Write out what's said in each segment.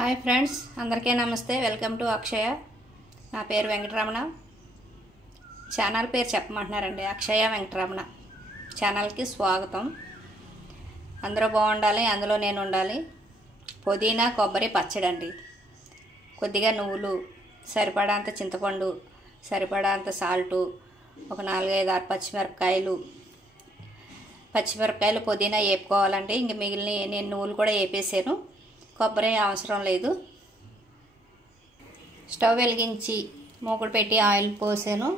Hi friends, అందరికీ నమస్తే. Welcome to అక్షయ. నా పేరు వెంకటరమణ. ఛానల్ పేరు చెప్పమంటున్నారండి. అక్షయ వెంకటరమణ ఛానల్కి స్వాగతం. అందరూ బాగుండాలి, అందులో నేను ఉండాలి. పుదీనా కొబ్బరి పచ్చడి అండి. కొద్దిగా నువ్వులు, సరిపడాంత చింతపండు, సరిపడాంత సాల్టు, ఒక 4-5 పచ్చిమిరపకాయలు, పుదీనా వేపుకోవాలండి. ఇంక మిగిలిన నేను నువ్వులు కూడా వేపేసాను. కొబ్బరి అవసరం లేదు. స్టవ్ వెలిగించి మూకుడు పెట్టి ఆయిల్ పోసాను.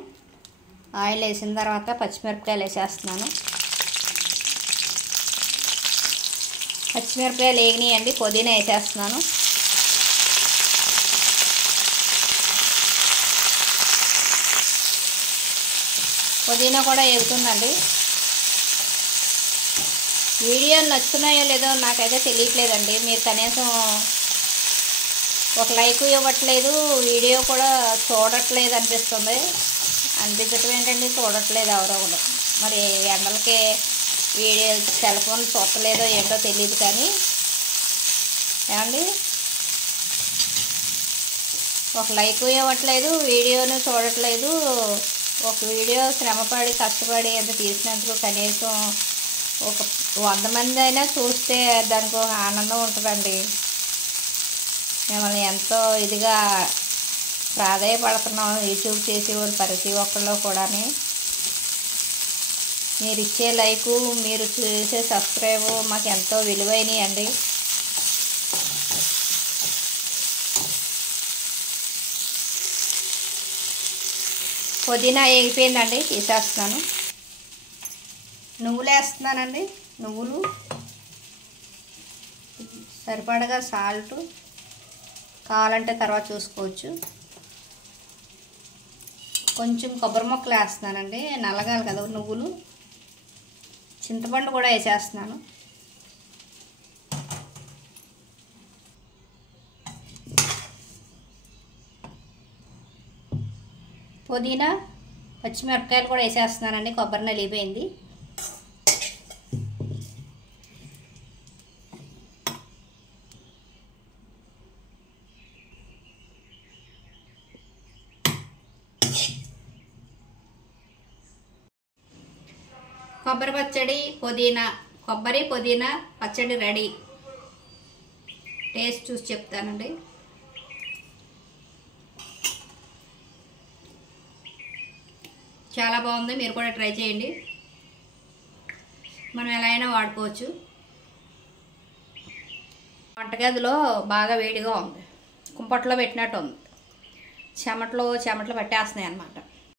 ఆయిల్ వేసిన తర్వాత పచ్చిమిరపకాయలు వేసేస్తున్నాను. పచ్చిమిరపకాయలు వేగినాయండి. పుదీనా వేసేస్తున్నాను. పుదీనా కూడా వేగుతుందండి. వీడియోలు నచ్చుతున్నాయో లేదో నాకైతే తెలియట్లేదండి. మీరు కనీసం ఒక లైక్ ఇవ్వట్లేదు, వీడియో కూడా చూడట్లేదు అనిపిస్తుంది. అనిపించటం ఏంటండి, చూడట్లేదు ఎవరో కూడా. మరి ఎండలకి వీడియో సెల్ ఫోన్ చూడలేదో ఏంటో తెలియదు. కానీ ఏమండి, ఒక లైక్ ఇవ్వట్లేదు, వీడియోను చూడట్లేదు. ఒక వీడియో శ్రమపడి కష్టపడి ఎంత తీసినందుకు కనీసం ఒక 100 మంది అయినా చూస్తే దానికి ఒక ఆనందం ఉంటుందండి. మిమ్మల్ని ఎంతో ఇదిగా ప్రాధాయపడుతున్నాం యూట్యూబ్ చేసేవాళ్ళు ప్రతి ఒక్కళ్ళు కూడా. మీరు ఇచ్చే లైకు, మీరు చేసే సబ్స్క్రైబ్ మాకు ఎంతో విలువైనవి అండి. పుదీనా వేగిపోయిందండి, తీసేస్తున్నాను. నువ్వులు వేస్తున్నానండి. నువ్వులు, సరిపడగా సాల్టు, కావాలంటే తర్వాత చూసుకోవచ్చు. కొంచెం కొబ్బరి ముక్కలు వేస్తున్నానండి, నల్లగాలి కదా నువ్వులు. చింతపండు కూడా వేసేస్తున్నాను. పుదీనా, పచ్చిమిరపకాయలు కూడా వేసేస్తున్నానండి. కొబ్బరి నలిగిపోయింది. కొబ్బరి పచ్చడి, కొబ్బరి పుదీనా పచ్చడి రెడీ. టేస్ట్ చూసి చెప్తానండి. చాలా బాగుంది, మీరు కూడా ట్రై చేయండి. మనం ఎలా అయినా వాడుకోవచ్చు. వంటగదిలో బాగా వేడిగా ఉంది, కుంపట్లో పెట్టినట్టు ఉంది. చెమటలు పట్టేస్తున్నాయి అన్నమాట.